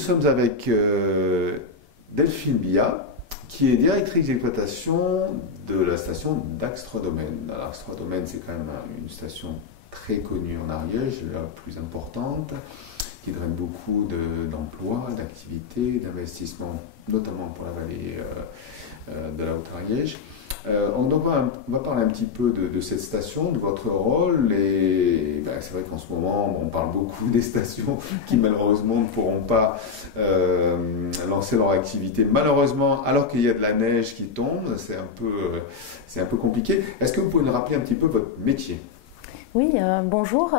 sommes avec Delphine Billa, qui est directrice d'exploitation de la station d'Axe-3-Domaines. Alors, Axe-3-Domaines, c'est quand même une station très connue en Ariège, la plus importante, qui draine beaucoup d'emplois, d'activités, d'investissements, notamment pour la vallée de la Haute-Ariège. Donc on va parler un petit peu de cette station, de votre rôle, et ben, c'est vrai qu'en ce moment on parle beaucoup des stations qui malheureusement ne pourront pas lancer leur activité, malheureusement, alors qu'il y a de la neige qui tombe, c'est un peu compliqué. Est-ce que vous pouvez nous rappeler un petit peu votre métier? Oui, bonjour.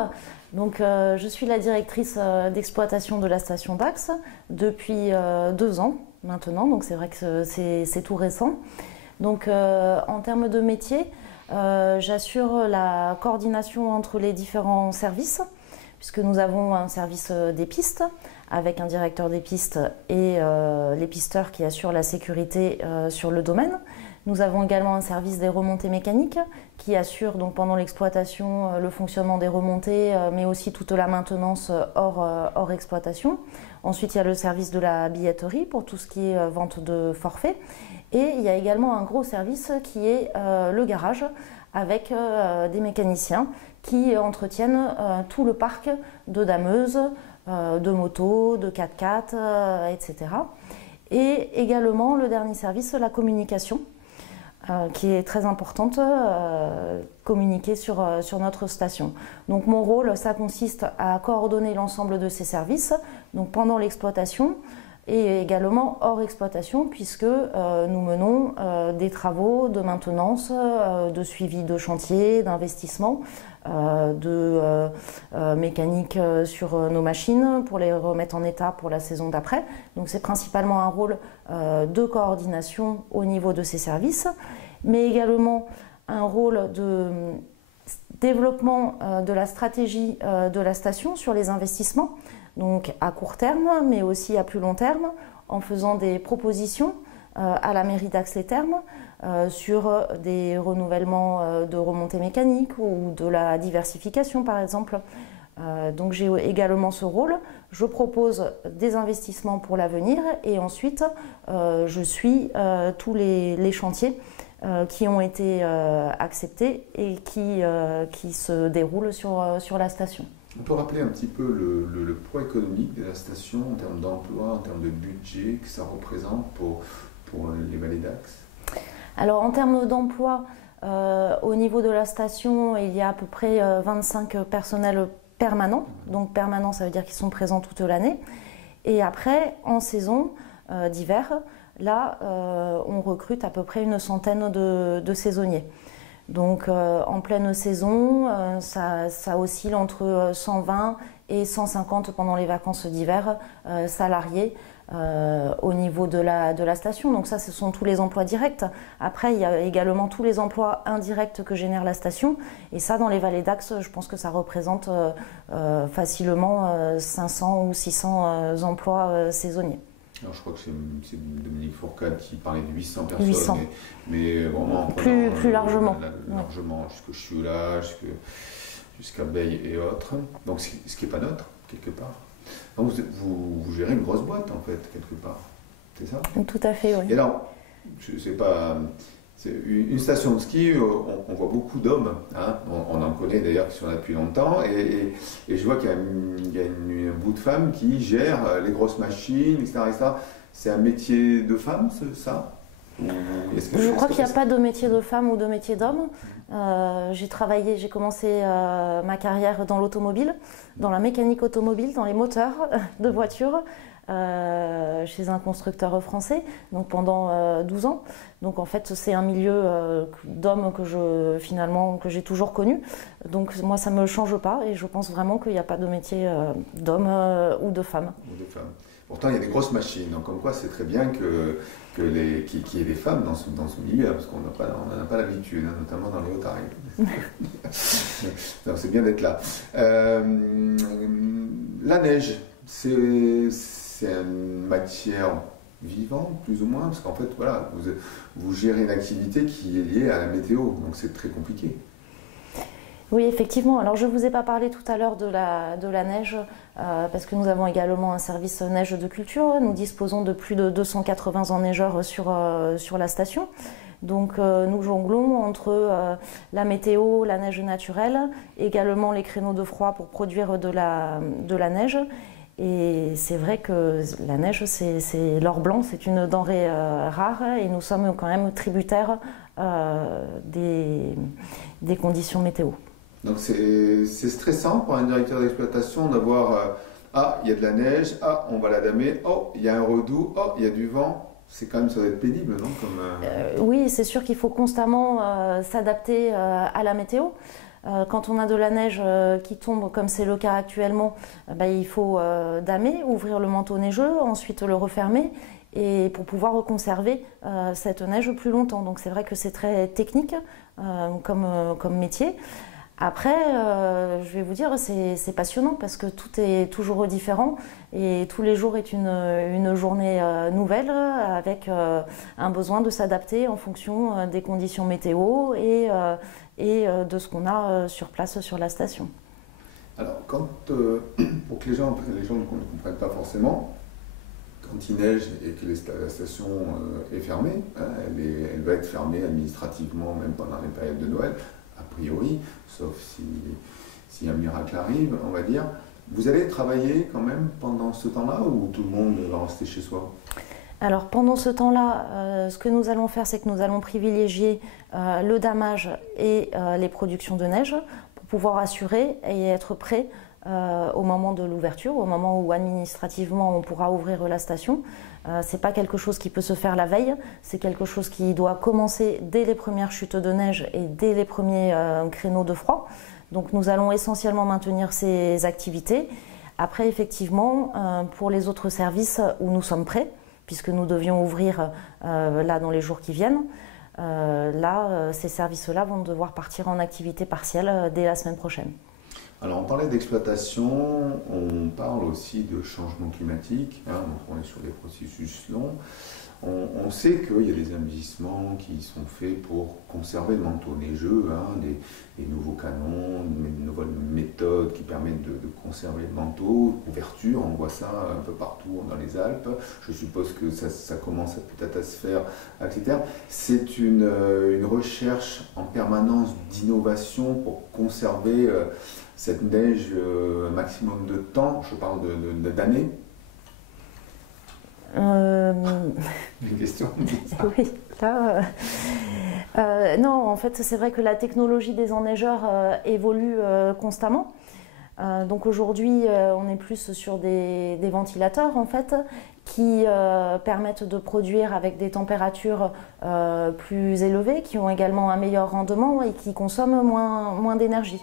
Donc, je suis la directrice d'exploitation de la station d'Axe depuis 2 ans maintenant, donc c'est vrai que c'est tout récent. Donc, en termes de métier, j'assure la coordination entre les différents services, puisque nous avons un service des pistes, avec un directeur des pistes et les pisteurs qui assurent la sécurité sur le domaine. Nous avons également un service des remontées mécaniques qui assure donc pendant l'exploitation le fonctionnement des remontées, mais aussi toute la maintenance hors exploitation. Ensuite, il y a le service de la billetterie pour tout ce qui est vente de forfait. Et il y a également un gros service qui est le garage avec des mécaniciens qui entretiennent tout le parc de dameuses, de motos, de 4x4, etc. Et également le dernier service, la communication, qui est très importante, communiquer sur notre station. Donc mon rôle, ça consiste à coordonner l'ensemble de ces services, donc pendant l'exploitation et également hors exploitation, puisque nous menons des travaux de maintenance, de suivi de chantier, d'investissement, de mécanique sur nos machines pour les remettre en état pour la saison d'après. Donc c'est principalement un rôle de coordination au niveau de ces services, mais également un rôle de développement de la stratégie de la station sur les investissements, donc à court terme, mais aussi à plus long terme, en faisant des propositions à la mairie d'Axe-les-Thermes sur des renouvellements de remontées mécaniques ou de la diversification par exemple. Donc j'ai également ce rôle, je propose des investissements pour l'avenir et ensuite je suis tous les chantiers qui ont été acceptés et qui se déroulent sur la station. On peut rappeler un petit peu le poids économique de la station en termes d'emploi, en termes de budget que ça représente pour les vallées d'Axe? Alors en termes d'emploi, au niveau de la station, il y a à peu près 25 personnels permanents. Donc permanents, ça veut dire qu'ils sont présents toute l'année. Et après, en saison d'hiver, là, on recrute à peu près une centaine de saisonniers. Donc en pleine saison, ça oscille entre 120 et 150 pendant les vacances d'hiver salariés au niveau de la station. Donc ça, ce sont tous les emplois directs. Après, il y a également tous les emplois indirects que génère la station. Et ça, dans les vallées d'Axe, je pense que ça représente facilement 500 ou 600 emplois saisonniers. Alors, je crois que c'est Dominique Fourcade qui parlait de 800 personnes, 800. mais vraiment plus largement. Largement, jusqu'au Chioula, jusqu'à Beille et autres. Donc, ce qui n'est pas neutre, quelque part. Donc, vous gérez une grosse boîte, en fait, quelque part. C'est ça? Tout à fait, oui. Et alors, c'est pas... Une station de ski, on voit beaucoup d'hommes, hein. On en connaît d'ailleurs qui sont là depuis longtemps, et je vois qu'il y a un bout de femmes qui gèrent les grosses machines, etc. C'est un métier de femme, ça? Je crois qu'il n'y a pas de métier de femme ou de métier d'homme. J'ai commencé ma carrière dans l'automobile, dans la mécanique automobile, dans les moteurs de voitures. Chez un constructeur français, donc pendant 12 ans. Donc en fait, c'est un milieu d'hommes que j'ai toujours connu. Donc moi, ça ne me change pas et je pense vraiment qu'il n'y a pas de métier d'homme ou de femme. Pourtant, il y a des grosses machines, donc comme quoi c'est très bien qu'il y ait des femmes dans ce milieu, parce qu'on n'en a pas l'habitude, hein, notamment dans les Hautes-Arièges. C'est bien d'être là. La neige, c'est une matière vivante, plus ou moins, parce qu'en fait, voilà, vous gérez une activité qui est liée à la météo, donc c'est très compliqué. Oui, effectivement. Alors, je ne vous ai pas parlé tout à l'heure de la neige, parce que nous avons également un service neige de culture. Nous disposons de plus de 280 enneigeurs sur la station. Donc, nous jonglons entre la météo, la neige naturelle, également les créneaux de froid pour produire de la neige. Et c'est vrai que la neige, c'est l'or blanc, c'est une denrée rare et nous sommes quand même tributaires des conditions météo. Donc c'est stressant pour un directeur d'exploitation d'avoir ah, il y a de la neige, ah, on va la damer, oh, il y a un redout, oh, il y a du vent. C'est quand même, ça doit être pénible, non Oui, c'est sûr qu'il faut constamment s'adapter à la météo. Quand on a de la neige qui tombe, comme c'est le cas actuellement, il faut damer, ouvrir le manteau neigeux, ensuite le refermer, et pour pouvoir conserver cette neige plus longtemps. Donc c'est vrai que c'est très technique comme métier. Après, je vais vous dire, c'est passionnant parce que tout est toujours différent et tous les jours est une journée nouvelle avec un besoin de s'adapter en fonction des conditions météo et de ce qu'on a sur place sur la station. Alors, pour que les gens ne comprennent pas forcément, quand il neige et que la station est fermée, hein, elle va être fermée administrativement même pendant les périodes de Noël, a priori, sauf si un miracle arrive, on va dire. Vous allez travailler quand même pendant ce temps-là ou tout le monde va rester chez soi ? Alors pendant ce temps-là, ce que nous allons faire, c'est que nous allons privilégier le damage et les productions de neige pour pouvoir assurer et être prêt au moment de l'ouverture, au moment où administrativement on pourra ouvrir la station. C'est pas quelque chose qui peut se faire la veille, c'est quelque chose qui doit commencer dès les premières chutes de neige et dès les premiers créneaux de froid. Donc nous allons essentiellement maintenir ces activités. Après effectivement, pour les autres services où nous sommes prêts, puisque nous devions ouvrir là dans les jours qui viennent, ces services-là vont devoir partir en activité partielle dès la semaine prochaine. Alors on parlait d'exploitation, on parle aussi de changement climatique, hein, donc on est sur des processus longs. On sait qu'il y a des investissements qui sont faits pour conserver le manteau neigeux, hein, des nouveaux canons, de nouvelles méthodes qui permettent de conserver le manteau, couverture, on voit ça un peu partout dans les Alpes. Je suppose que ça commence peut-être à se faire, etc. C'est une recherche en permanence d'innovation pour conserver cette neige un maximum de temps, je parle d'années. Une question. Oui, là, non, en fait, c'est vrai que la technologie des enneigeurs évolue constamment. Donc aujourd'hui, on est plus sur des ventilateurs en fait, qui permettent de produire avec des températures plus élevées, qui ont également un meilleur rendement et qui consomment moins d'énergie.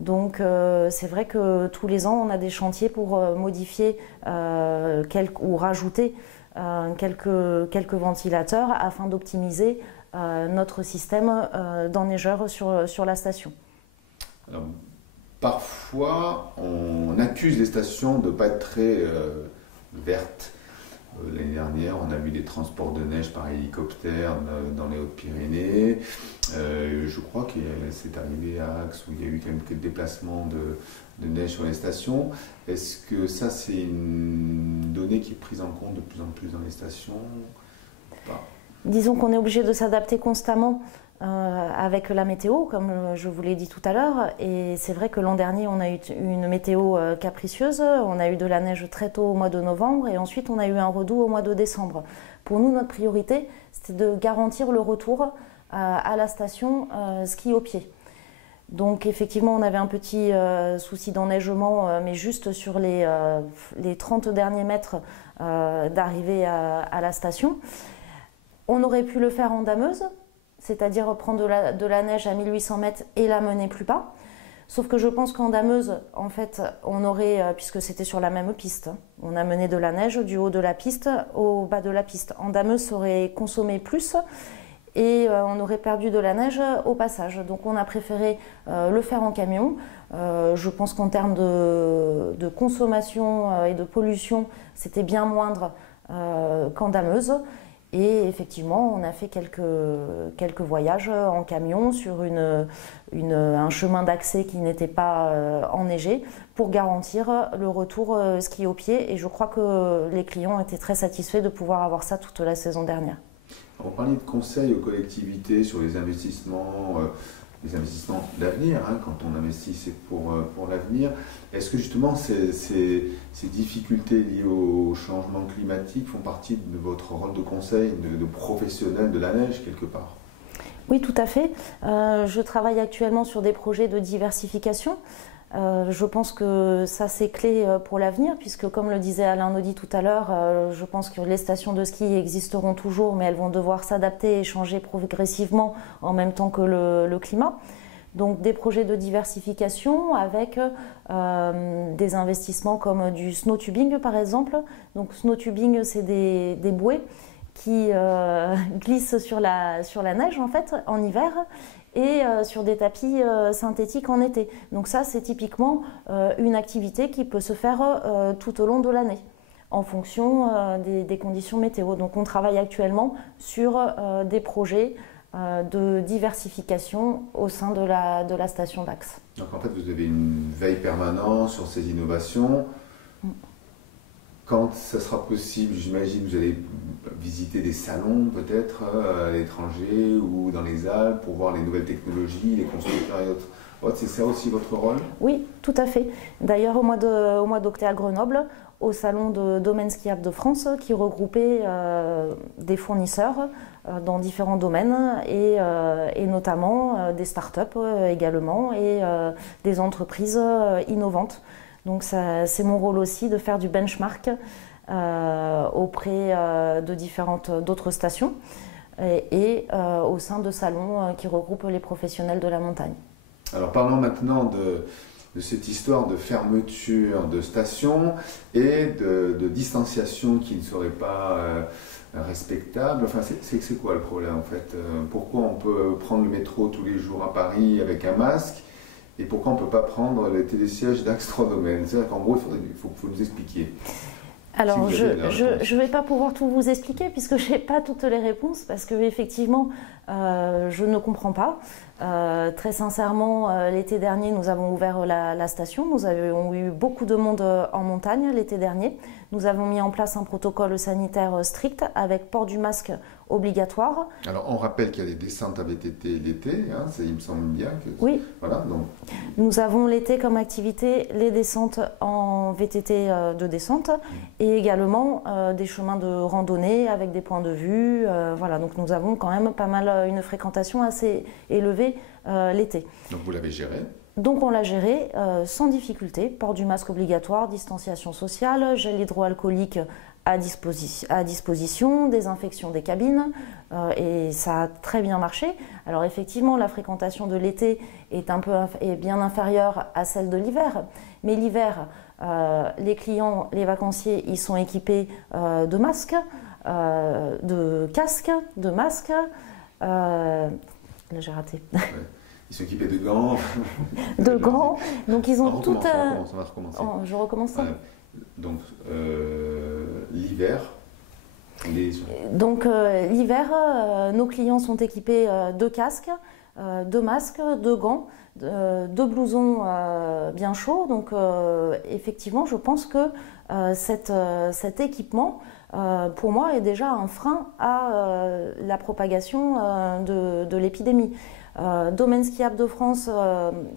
Donc c'est vrai que tous les ans on a des chantiers pour modifier ou rajouter quelques ventilateurs afin d'optimiser notre système d'enneigeurs sur la station. Alors, parfois on accuse les stations de ne pas être très vertes. L'année dernière, on a vu des transports de neige par hélicoptère dans les Hautes-Pyrénées. Je crois que c'est arrivé à Axe où il y a eu quelques déplacements de neige sur les stations. Est-ce que ça, c'est une donnée qui est prise en compte de plus en plus dans les stations ? Disons qu'on est obligé de s'adapter constamment avec la météo, comme je vous l'ai dit tout à l'heure. Et c'est vrai que l'an dernier, on a eu une météo capricieuse. On a eu de la neige très tôt au mois de novembre et ensuite on a eu un redout au mois de décembre. Pour nous, notre priorité, c'était de garantir le retour à la station ski au pied. Donc effectivement, on avait un petit souci d'enneigement, mais juste sur les 30 derniers mètres d'arrivée à la station. On aurait pu le faire en dameuse, c'est-à-dire prendre de la neige à 1800 mètres et la mener plus bas. Sauf que je pense qu'en dameuse, en fait, on aurait, puisque c'était sur la même piste, on a mené de la neige du haut de la piste au bas de la piste. En dameuse, ça aurait consommé plus et on aurait perdu de la neige au passage. Donc on a préféré le faire en camion. Je pense qu'en termes de consommation et de pollution, c'était bien moindre qu'en dameuse. Et effectivement, on a fait quelques voyages en camion sur un chemin d'accès qui n'était pas enneigé pour garantir le retour ski au pied. Et je crois que les clients étaient très satisfaits de pouvoir avoir ça toute la saison dernière. On parlait de conseils aux collectivités sur les investissements d'avenir, hein, quand on investit c'est pour l'avenir. Est-ce que justement ces difficultés liées au changement climatique font partie de votre rôle de conseil, de professionnel de la neige quelque part? Oui, tout à fait. Je travaille actuellement sur des projets de diversification. Je pense que ça c'est clé pour l'avenir puisque comme le disait Alain Naudy tout à l'heure, je pense que les stations de ski existeront toujours mais elles vont devoir s'adapter et changer progressivement en même temps que le climat. Donc des projets de diversification avec des investissements comme du snow tubing par exemple. Donc snow tubing c'est des bouées qui glissent sur la neige en fait en hiver et sur des tapis synthétiques en été. Donc ça, c'est typiquement une activité qui peut se faire tout au long de l'année, en fonction des conditions météo. Donc on travaille actuellement sur des projets de diversification au sein de la station Dax. Donc en fait, vous avez une veille permanente sur ces innovations. Quand ça sera possible, j'imagine, vous allez visiter des salons peut-être à l'étranger ou dans les Alpes pour voir les nouvelles technologies, les constructeurs et autres. C'est ça aussi votre rôle? Oui, tout à fait. D'ailleurs, au mois d'octobre à Grenoble, au salon de domaine skiable de France, qui regroupait des fournisseurs dans différents domaines et notamment des startups également et des entreprises innovantes. Donc c'est mon rôle aussi de faire du benchmark auprès de d'autres stations et au sein de salons qui regroupent les professionnels de la montagne. Alors parlons maintenant de cette histoire de fermeture de stations et de distanciation qui ne serait pas respectable. Enfin, c'est quoi le problème en fait? Pourquoi on peut prendre le métro tous les jours à Paris avec un masque? Et pourquoi on ne peut pas prendre les télésièges d'Axtro-Domaine? C'est-à-dire qu'en gros, il faut nous expliquer. Alors, je ne vais pas pouvoir tout vous expliquer puisque je n'ai pas toutes les réponses parce qu'effectivement, je ne comprends pas. Très sincèrement, l'été dernier, nous avons ouvert la station. Nous avons eu beaucoup de monde en montagne l'été dernier. Nous avons mis en place un protocole sanitaire strict avec port du masque obligatoire. Alors, on rappelle qu'il y a des descentes à VTT l'été, hein, il me semble bien que... Oui. Voilà, donc... Nous avons l'été comme activité les descentes en VTT de descente et également des chemins de randonnée avec des points de vue. Voilà, donc nous avons quand même pas mal une fréquentation assez élevée l'été. Donc vous l'avez géré? Donc on l'a géré sans difficulté, port du masque obligatoire, distanciation sociale, gel hydroalcoolique à disposition, désinfection des cabines et ça a très bien marché. Alors effectivement la fréquentation de l'été est bien inférieure à celle de l'hiver, mais l'hiver les clients, les vacanciers, ils sont équipés de masques, de casques, de masques. Là j'ai raté. Ouais. Ils sont équipés de gants. De gants. Donc ils ont tout. On va recommencer. Oh, je recommence ça. Donc l'hiver. Donc l'hiver, nos clients sont équipés de casques, de masques, de gants, de blousons bien chauds. Donc effectivement, je pense que cet équipement, pour moi, est déjà un frein à la propagation de l'épidémie. Domaine skiable de France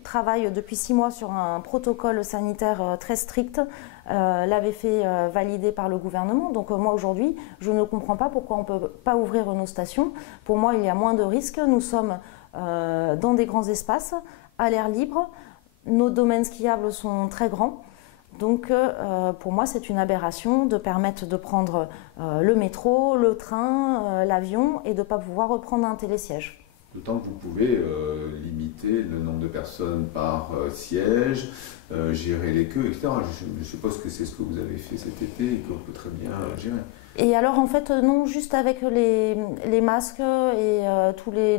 travaille depuis 6 mois sur un protocole sanitaire très strict, l'avait fait valider par le gouvernement. Donc moi aujourd'hui, je ne comprends pas pourquoi on ne peut pas ouvrir nos stations. Pour moi, il y a moins de risques. Nous sommes dans des grands espaces, à l'air libre. Nos domaines skiables sont très grands. Donc pour moi, c'est une aberration de permettre de prendre le métro, le train, l'avion et de ne pas pouvoir reprendre un télésiège. D'autant que vous pouvez limiter le nombre de personnes par siège, gérer les queues, etc. Je suppose que c'est ce que vous avez fait cet été et qu'on peut très bien gérer. Et alors en fait non, juste avec les masques et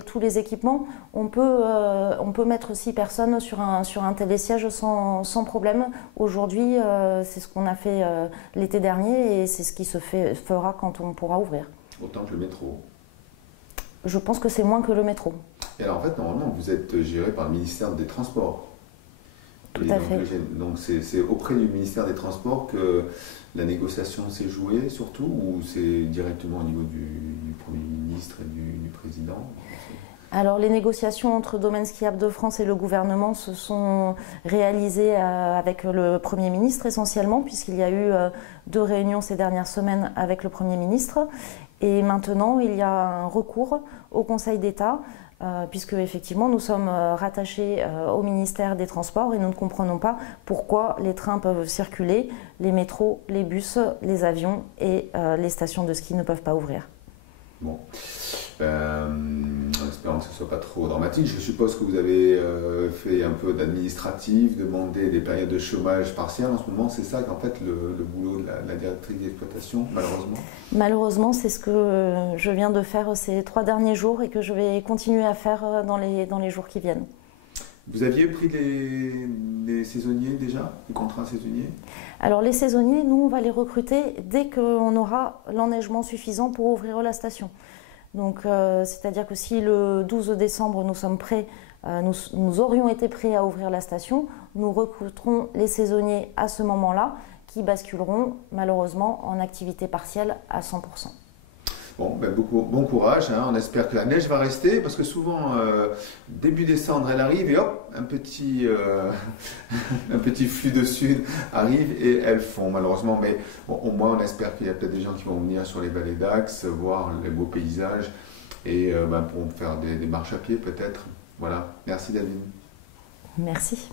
tous les équipements, on peut mettre 6 personnes sur un télésiège sans problème. Aujourd'hui, c'est ce qu'on a fait l'été dernier et c'est ce qui fera quand on pourra ouvrir. Autant que le métro. Je pense que c'est moins que le métro. Et alors en fait, normalement, vous êtes géré par le ministère des Transports. Tout à fait. Donc c'est auprès du ministère des Transports que la négociation s'est jouée surtout, ou c'est directement au niveau du Premier ministre et du Président? Alors les négociations entre Domaines skiables de France et le gouvernement se sont réalisées avec le Premier ministre essentiellement, puisqu'il y a eu 2 réunions ces dernières semaines avec le Premier ministre. Et maintenant, il y a un recours au Conseil d'État, puisque effectivement nous sommes rattachés au ministère des Transports et nous ne comprenons pas pourquoi les trains peuvent circuler, les métros, les bus, les avions et les stations de ski ne peuvent pas ouvrir. Bon, en espérant que ce ne soit pas trop dramatique, je suppose que vous avez fait un peu d'administratif, demandé des périodes de chômage partiel en ce moment, c'est ça qu'en fait le boulot de la directrice d'exploitation, malheureusement? Malheureusement, c'est ce que je viens de faire ces 3 derniers jours et que je vais continuer à faire dans les jours qui viennent. Vous aviez pris les saisonniers déjà, les contrats saisonniers? Alors les saisonniers, nous on va les recruter dès qu'on aura l'enneigement suffisant pour ouvrir la station. Donc c'est-à-dire que si le 12 décembre nous sommes prêts, nous aurions été prêts à ouvrir la station, nous recruterons les saisonniers à ce moment-là qui basculeront malheureusement en activité partielle à 100%. Bon, ben bon courage, hein. On espère que la neige va rester, parce que souvent, début décembre, elle arrive et hop, un petit flux de sud arrive et elles fond, malheureusement. Mais bon, au moins, on espère qu'il y a peut-être des gens qui vont venir sur les vallées d'Axe, voir les beaux paysages et pourront faire des marches à pied peut-être. Voilà, merci David. Merci.